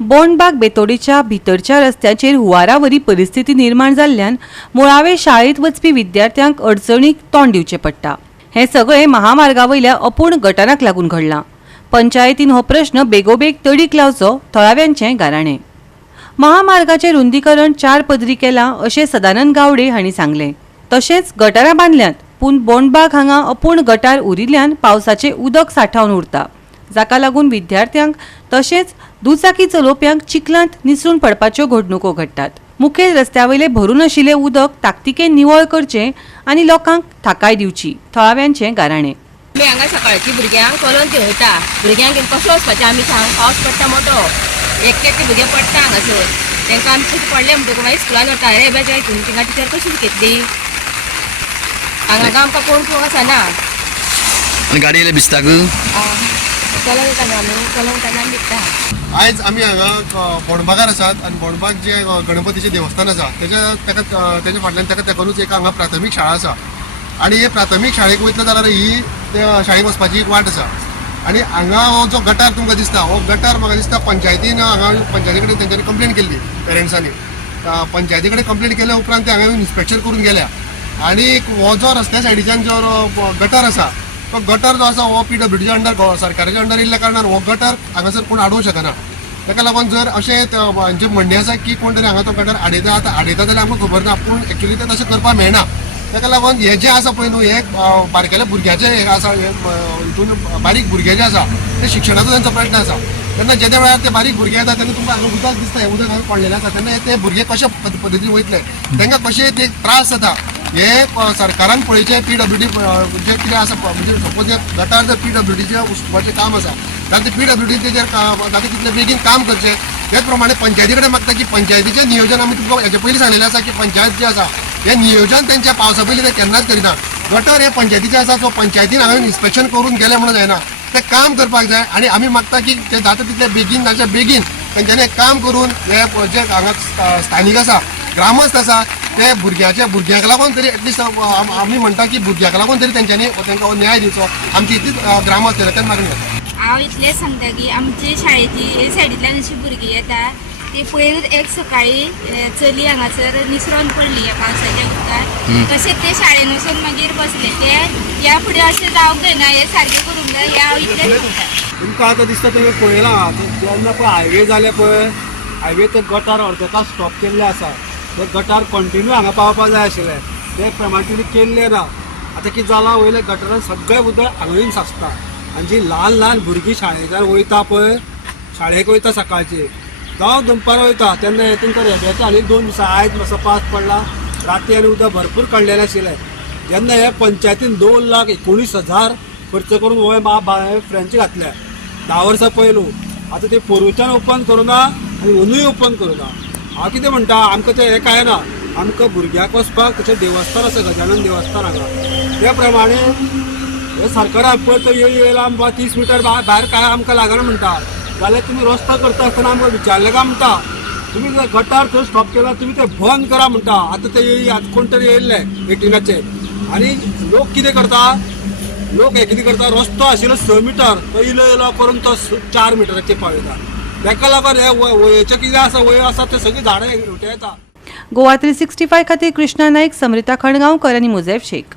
बोंडबाग बेतोडीच्या भितरच्या रस्त्याचेर हुंवारावरी परिस्थिती निर्माण जाल्ल्यान मुळावे शाळेत वचपी विद्यार्थ्यांक अडचणीक तोंड दिवचें पडटा। हे सगळे महामार्गावयल्या अपूर्ण गटाराक लागून घडलां। पंचायतीन हो प्रश्न बेगोबेग तडीक लावचो थळाव्यांचें गाराणें। महामार्गाचें रुंदीकरण 4 पदरी केलां अशें सदानंद गावडे हांणी सांगलें। तशेंच गटारां बांदल्यांत, पूण बोंडबाग हांगा अपूर्ण गटार उरिल्ल्यान पावसाचें उदक सांठवन उरता, जाका लागून विद्यार्थ्यांक तशेंच दुचाकी चलोवप्यांक चिखलांत निसरून पडपाच्यो घडणुको घडटात। मुखेल रस्त्यावयले भरून आशिल्लें उदक ताकतिकेन निवळ करचें आनी लोकांक थाकाय दिवची, थळाव्यांचें गाराणें। आमी हांगा सकाळची भुरग्यांक चलोवन देंवयता। भुरग्यांक कसो वचपाचें आमी सांग, पावस पडटा मोठो, एकटे भुरगे पडटा हांगासर, तांकां आमी चिंत पडलें म्हणटकूच मागीर स्कुलान वता, अरे बेजाय हितून तिंगा टिचर कशी शिकयतली, हांगा आमकां कोण आसना। आनी गाडी येयले भिजता चलोवन येता आमी, चलोवन येताना आमी भिजता। आयज आमी हांगा बोंडबागार आसात आनी बोंडबाग जे गणपतीचें देवस्थान आसा तेच्या फाटल्यान ताका तेकोनूच एक हांगा प्राथमीक शाळा आसा आनी हे प्राथमीक शाळेक वयतलो जाल्यार ही शाळेक वचपाची एक वाट आसा। आनी हांगा हो जो गटार तुमकां दिसता, हो गटार म्हाका दिसता पंचायतीन हांगा पंचायती कडेन तेंच्यांनी कंप्लेन केल्ली पेरंट्सांनी। पंचायती कडेन कंप्लेन केल्या उपरांत ते हांगा इन्स्पेक्शन करून गेल्या आनी हो जो रस्त्या सायडीच्यान जो गटार आसा तो गटार जो आसा हो PWDच्या अंडर सरकाराच्या अंडर येयल्ल्या कारणान हो गटार हांगासर कोण आडोवंक शकना। ताका लागून जर अशें म्हणजे म्हणणें आसा की कोण तरी हांगा तो गटार आडयता जाल्यार आमकां खबर ना, पूण एक्चुअली ते तशें करपाक मेळना। ताका लागून हे जे आसा पळय न्हू, हे बारकेल्या भुरग्याचे हे आसा, हितून बारीक भुरगे जे आसा ते शिक्षणाचो तांचो प्रश्न आसा। तेन्ना जे वेळार ते बारीक भुरगे येता तेन्ना तुमकां हांगा उदक दिसता, हे उदक हांगा पडलेलें आसा, तेन्ना ते भुरगे कशे पद्दतीन वयतले, तांकां कशे ते त्रास जाता हे सरकारान पळयचें। PWD जे कितें आसा म्हणजे सपोज गटार जर PWDचें उस्तुवाचें काम आसा जाल्यार ते PWD तेजेर जाता तितलें बेगीन काम करचें। तेच प्रमाणे पंचायती कडेन मागता की पंचायतीचें नियोजन आमी तुमकां हेचे पयलीं सांगलेलें आसा की पंचायत जे आसा हे नियोजन तेंच्या पावसा पयलीं ते केन्नाच करिना। गटर हे पंचायतीचे आसा, सो पंचायतीन हांवें इन्स्पेक्शन करून गेलें म्हणून जायना, ते काम करपाक जाय आनी आमी मागता की ते जाता तितले बेगीन जावचे बेगीन तेंच्यांनी काम करून हे जे हांगा स्थानीक आसा, ग्रामस्थ आसा, ते भुरग्यांक लागून तरी एटलिस्ट आमी म्हणटा की भुरग्यांक लागून तरी तेंच्यांनी तांकां न्याय दिवचो, आमची इतलीच ग्रामस्थ तेन्ना मागणी करता। हांव इतलेंच सांगता की आमचे शाळेची हे सायडींतल्यान अशी भुरगीं येता ती पयरूच एक सकाळी चली हांगासर निसरोन पडली ह्या पावसाच्या उदकान, तशेंच ते शाळेन वचून मागीर बसले। ते ह्या फुडें अशें जावंक जायना, हे सारकें करूंक जाय, हे हांव इतलेंच सांगता। तुमकां आतां दिसता तुमी पळयलां जेन्ना पळय हायवे जाले पळय, हायवे ते गटार अर्देका स्टॉप केल्ले आसा, ते गटार कंटिन्यू हांगा पावपाक जाय आशिल्ले, ते प्रमाणे तुमी केल्ले ना। आतां कितें जालां, वयले गटारान सगळें उदक हांगा येवन साचता आनी जी ल्हान ल्हान भुरगीं शाळेकार वयता पळय, शाळेक वयता सकाळची जावं दनपार वयता, तेन्ना हे तुमकां रेब्याचे आनी 2 दिसां आयज मातसो पावस पडला, राती आनी उदक भरपूर काडलेलें आशिल्लें। जेन्ना हे पंचायतीन 2,19,000 खर्च करून हो फ्रेंच घातल्या 10 वर्सां पयलू, आतां ते पोरूच्यान ओपन करूना आनी अंदूय ओपन करूना। हांव कितें म्हणटा, आमकां तें हें काय ना, आमकां भुरग्यांक वचपाक तशें देवस्थान आसा, गजानन देवस्थान हांगा, त्या प्रमाणे हे सरकारान पळय तो येयला 30 मिटर भायर काय आमकां लागना म्हणटा, जाल्यार तुमी रस्तो करता आसतना आमकां विचारलें काय म्हणटा, तुमी जर गटार थंय स्टॉप केला तुमी ते बंद करा म्हणटा। आतां ते आतां कोण तरी येयल्ले 18चे आनी लोक कितें करता, लोक हे कितें करता, रस्तो आशिल्लो 6 मिटर तो इलो करून तो 4 मिटराचेर पावयता। ताका लागून हे वयचें कितें आसा, वय आसा ते सगळीं झाडां हेवटें येता। गोवा 365 खातीर कृष्णा नायक, समृता खणगांवकर आनी मुजेफ शेख।